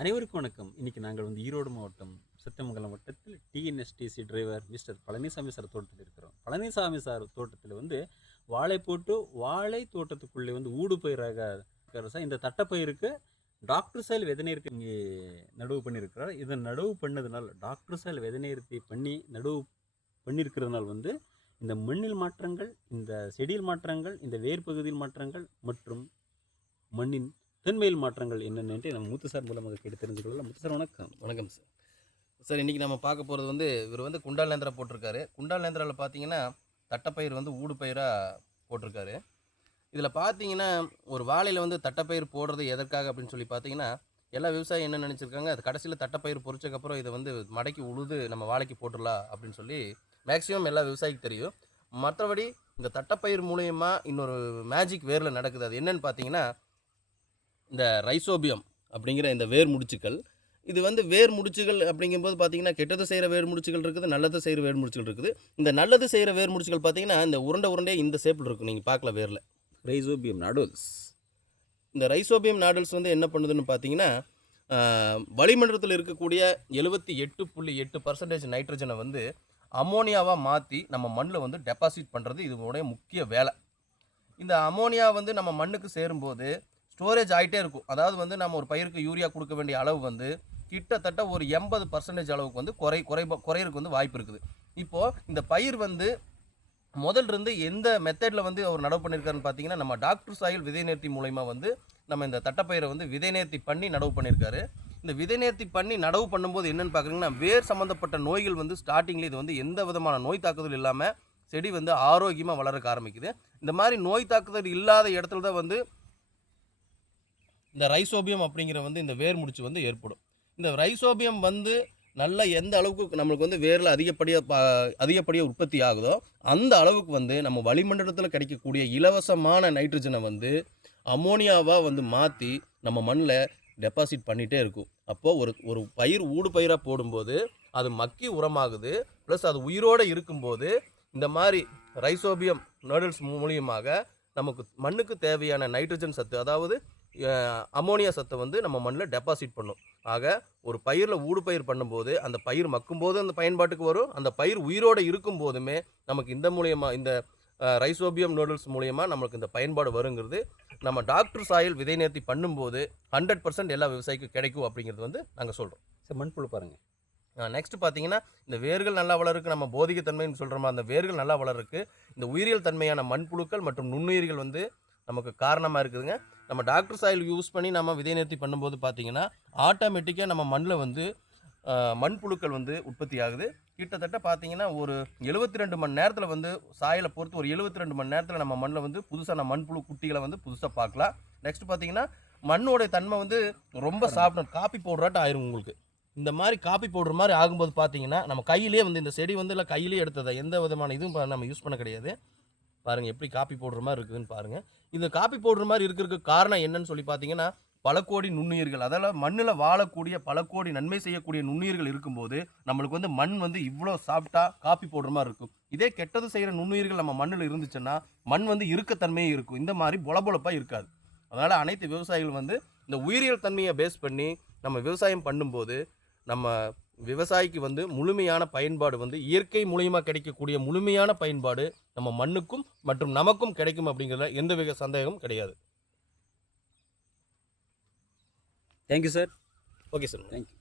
அனைவருக்கும் வணக்கம். இன்னைக்கு நாங்கள் ஈரோடு மாவட்டம் சத்தியமங்கலம் வட்டத்தில் TNSTC driver mister Palaniswami sir தோட்டத்தில் இருக்கிறோம். பழனிசாமி சார் தோட்டத்தில் வாழை போட்டு வாழை தோட்டத்துக்குள்ளே ஊடு பயிராக இருக்கிற சார். இந்த தட்டைப்பயிருக்கு டாக்டர் சாயல் விதை நேர்த்தி இங்கே நடவு பண்ணியிருக்கிறார். இதை நடவு பண்ணதுனால டாக்டர் சாயல் விதை நேர்த்தி பண்ணி நடவு பண்ணியிருக்கிறதுனால இந்த மண்ணில் மாற்றங்கள், இந்த செடியில் மாற்றங்கள், இந்த வேர் பகுதியில் மாற்றங்கள் மற்றும் மண்ணின் தன்மையில் மாற்றங்கள் என்னென்னு நம்ம முத்து சார் மூலமாக கேட்டு தெரிஞ்சுக்கலாம். முத்து சார் வணக்கம். வணக்கம் சார். சார் இன்றைக்கி நம்ம பார்க்க போகிறது இவர் குண்டால் நேந்திரா போட்டிருக்காரு. குண்டால் நேந்திராவில் பார்த்தீங்கன்னா தட்டைப்பயிர் ஊடு பயிராக போட்டிருக்காரு. இதில் பார்த்தீங்கன்னா ஒரு வாழையில் தட்டைப்பயிர் போடுறது எதற்காக அப்படின்னு சொல்லி பார்த்தீங்கன்னா எல்லா விவசாயம் என்ன நினச்சிருக்காங்க, அது கடைசியில் தட்டைப்பயிர் பொறிச்சக்கப்புறம் இதை மடக்கி உழுது நம்ம வாழைக்கு போட்டுடலாம் அப்படின்னு சொல்லி மேக்ஸிமம் எல்லா விவசாயிக்கு தெரியும். மற்றபடி இந்த தட்டைப்பயிர் மூலயமா இன்னொரு மேஜிக் வேரில் நடக்குது. அது என்னென்னு பார்த்தீங்கன்னா இந்த ரைசோபியம் அப்படிங்கிற இந்த வேர் முடிச்சுக்கள். இது வேர் முடிச்சுகள் அப்படிங்கும்போது பார்த்தீங்கன்னா கெட்டது செய்கிற வேர் முடிச்சுகள் இருக்குது, நல்லது செய்கிற வேர் முடிச்சுகள் இருக்குது. இந்த நல்லது செய்கிற வேர் முடிச்சுகள் பார்த்தீங்கன்னா இந்த உருண்டை இந்த ஷேப்பில் இருக்கும், நீங்கள் பார்க்கல வேரில். Rhizobium nodules. இந்த ரைசோபியம் நாடுல்ஸ் என்ன பண்ணுதுன்னு பார்த்தீங்கன்னா வளிமண்டலத்தில் இருக்கக்கூடிய 78.8% நைட்ரஜனை அமோனியாவாக மாற்றி நம்ம மண்ணில் டெபாசிட் பண்ணுறது இதனுடைய முக்கிய வேலை. இந்த அமோனியா நம்ம மண்ணுக்கு சேரும்போது ஸ்டோரேஜ் ஆகிட்டே இருக்கும். அதாவது நம்ம ஒரு பயிருக்கு யூரியா கொடுக்க வேண்டிய அளவு கிட்டத்தட்ட ஒரு 80% அளவுக்கு குறையிறதுக்கு வாய்ப்பு இருக்குது. இப்போது இந்த பயிர் முதல்ல இருந்து எந்த மெத்தடில் அவர் நடவு பண்ணியிருக்காருன்னு பார்த்தீங்கன்னா நம்ம டாக்டர் சாயல் விதை நேர்த்தி மூலயமா நம்ம இந்த தட்டைப்பயிரை விதை நேர்த்தி பண்ணி நடவு பண்ணியிருக்காரு. இந்த விதை நேர்த்தி பண்ணி நடவு பண்ணும்போது என்னென்னு பார்க்குறீங்கன்னா வேர் சம்மந்தப்பட்ட நோய்கள் ஸ்டார்டிங்கில் இது எந்த விதமான நோய் தாக்குதல் இல்லாமல் செடி ஆரோக்கியமாக வளர்க்க ஆரம்பிக்குது. இந்த மாதிரி நோய் தாக்குதல் இல்லாத இடத்துல தான் இந்த ரைசோபியம் அப்படிங்கிற இந்த வேர் முடிச்சு ஏற்படும். இந்த ரைசோபியம் நல்ல எந்த அளவுக்கு நம்மளுக்கு வேரில் அதிகப்படியாக உற்பத்தி ஆகுதோ அந்த அளவுக்கு நம்ம வளிமண்டலத்தில் கிடைக்கக்கூடிய இலவசமான நைட்ரஜனை அமோனியாவாக மாற்றி நம்ம மண்ணில் டெபாசிட் பண்ணிகிட்டே இருக்கும். அப்போது ஒரு பயிர் ஊடு பயிராக போடும்போது அது மக்கி உரமாகுது. ப்ளஸ் அது உயிரோடு இருக்கும்போது இந்த மாதிரி ரைசோபியம் நாடுல்ஸ் மூலியமாக நமக்கு மண்ணுக்கு தேவையான நைட்ரஜன் சத்து, அதாவது அமோனியா சத்தை நம்ம மண்ணில் டெபாசிட் பண்ணும். ஆக ஒரு பயிரில் ஊடு பயிர் பண்ணும்போது அந்த பயிர் மக்கும்போது அந்த பயன்பாட்டுக்கு வரும். அந்த பயிர் உயிரோடு இருக்கும் போதுமே நமக்கு இந்த மூலியமாக இந்த ரைசோபியம் நூடுல்ஸ் மூலயமா நம்மளுக்கு இந்த பயன்பாடு வருங்கிறது நம்ம டாக்டர் சாயல் விதை நேர்த்தி பண்ணும்போது 100% எல்லா விவசாயிக்கும் கிடைக்கும் அப்படிங்கிறது நாங்கள் சொல்கிறோம். சார் மண்புழு பாருங்கள். நெக்ஸ்ட் பார்த்தீங்கன்னா இந்த வேர்கள் நல்லா வளருக்கு, நம்ம போதிக தன்மைன்னு சொல்கிறோமா, அந்த வேர்கள் நல்லா வளருக்கு இந்த உயிரியல் தன்மையான மண்புழுக்கள் மற்றும் நுண்ணுயிர்கள் நமக்கு காரணமாக இருக்குதுங்க. நம்ம டாக்டர் சாயில் யூஸ் பண்ணி நம்ம விதை நேர்த்தி பண்ணும்போது பார்த்தீங்கன்னா ஆட்டோமேட்டிக்காக நம்ம மண்ணில் மண்புழுக்கள் உற்பத்தி ஆகுது. கிட்டத்தட்ட பார்த்தீங்கன்னா ஒரு 72 மணி நேரத்தில் சாயலை பொறுத்து ஒரு 72 மணி நேரத்தில் நம்ம மண்ணில் புதுசான மண்புழு குட்டிகளை புதுசாக பார்க்கலாம். நெக்ஸ்ட் பார்த்தீங்கன்னா மண்ணோடைய தன்மை ரொம்ப சாப்பிடும், காப்பி பவுடராட்டம் ஆயிரும் உங்களுக்கு. இந்த மாதிரி காப்பி பவுடர் மாதிரி ஆகும்போது பார்த்தீங்கன்னா நம்ம கையிலே இந்த செடி இல்லை கையிலே எடுத்ததை எந்த விதமான இதுவும் நம்ம யூஸ் பண்ண கிடையாது. பாருங்கள் எப்படி காப்பி பவுடர் மாதிரி இருக்குதுன்னு பாருங்கள். இந்த காப்பி பவுடர் மாதிரி இருக்கிறதுக்கு காரணம் என்னன்னு சொல்லி பார்த்தீங்கன்னா பல கோடி நுண்ணுயிர்கள், அதெல்லாம் மண்ணில் வாழக்கூடிய பல கோடி நன்மை செய்யக்கூடிய நுண்ணுயிர்கள் இருக்கும்போது நம்மளுக்கு மண் இவ்வளோ சாப்பிட்டா காப்பி பவுடர் மாதிரி இருக்கும். இதே கெட்டது செய்கிற நுண்ணுயிர்கள் நம்ம மண்ணில் இருந்துச்சுன்னா மண் இருக்கத்தன்மையே இருக்கும், இந்த மாதிரி பொலபொலப்பாக இருக்காது. அதனால் அனைத்து விவசாயிகள் இந்த உயிரியல் தன்மையை பேஸ் பண்ணி நம்ம விவசாயம் பண்ணும்போது நம்ம விவசாயிக்கு முழுமையான பயன்பாடு இயற்கை மூலியமாக கிடைக்கக்கூடிய முழுமையான பயன்பாடு நம்ம மண்ணுக்கும் மற்றும் நமக்கும் கிடைக்கும் அப்படிங்கிறத எந்த சந்தேகமும் கிடையாது. Thank you sir. Okay sir, thank you.